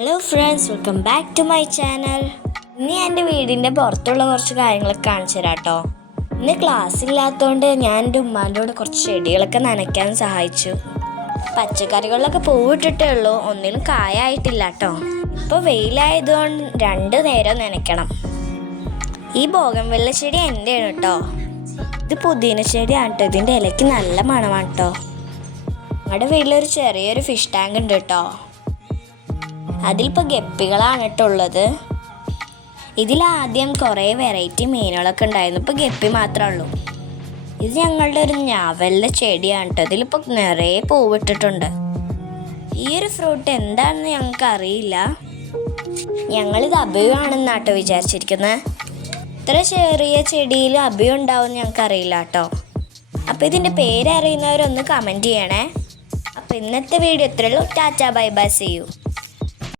Hello friends, welcome back to my channel. ഇന്ന് ഞാൻ എൻ്റെ വീടിൻ്റെ പുറത്തുള്ള കുറച്ച് കാര്യങ്ങളൊക്കെ കാണിച്ചു തരാം കേട്ടോ. ഇന്ന് ക്ലാസ് ഇല്ലാത്തതുകൊണ്ട് ഞാൻ എൻ്റെ ഉമ്മാൻ്റെ കൂടെ കുറച്ച് ചെടികളൊക്കെ നനയ്ക്കാൻ സഹായിച്ചു. പച്ചക്കറികളിലൊക്കെ പൂവിട്ടിട്ടേ ഉള്ളൂ, ഒന്നിനും കായായിട്ടില്ല കേട്ടോ. ഇപ്പോൾ വെയിലായതുകൊണ്ട് 2 നേരം നനയ്ക്കണം. ഈ ബോഗൺവില്ല ചെടി എൻ്റെയാണ് കേട്ടോ. ഇത് പുതിന ചെടിയാണ് കേട്ടോ. ഇതിൻ്റെ ഇലയ്ക്ക് നല്ല മണമാണ് കേട്ടോ. ഞങ്ങളുടെ വീട്ടിലൊരു ചെറിയൊരു ഫിഷ് ടാങ്ക് ഉണ്ട് കേട്ടോ. അതിലിപ്പോൾ ഗപ്പികളാണ് കേട്ടുള്ളത്. ഇതിലാദ്യം കുറേ വെറൈറ്റി മീനുകളൊക്കെ ഉണ്ടായിരുന്നു. ഇപ്പോൾ ഗപ്പി മാത്രമേ ഉള്ളൂ. ഇത് ഞങ്ങളുടെ ഒരു ഞാവലിൻ്റെ ചെടിയാണ് കേട്ടോ. ഇതിലിപ്പോൾ നിറയെ പൂവിട്ടിട്ടുണ്ട്. ഈ ഒരു ഫ്രൂട്ട് എന്താണെന്ന് ഞങ്ങൾക്ക് അറിയില്ല. ഞങ്ങളിത് അബിയാണെന്നാട്ടോ വിചാരിച്ചിരിക്കുന്നത്. ഇത്ര ചെറിയ ചെടിയിൽ അബിയ ഉണ്ടാവുമെന്ന് ഞങ്ങൾക്ക് അറിയില്ല കേട്ടോ. അപ്പോൾ ഇതിൻ്റെ പേരറിയുന്നവരൊന്ന് കമൻറ്റ് ചെയ്യണേ. അപ്പോൾ ഇന്നത്തെ വീഡിയോ ഇത്രയുള്ളൂ. Tata, bye bye, see U.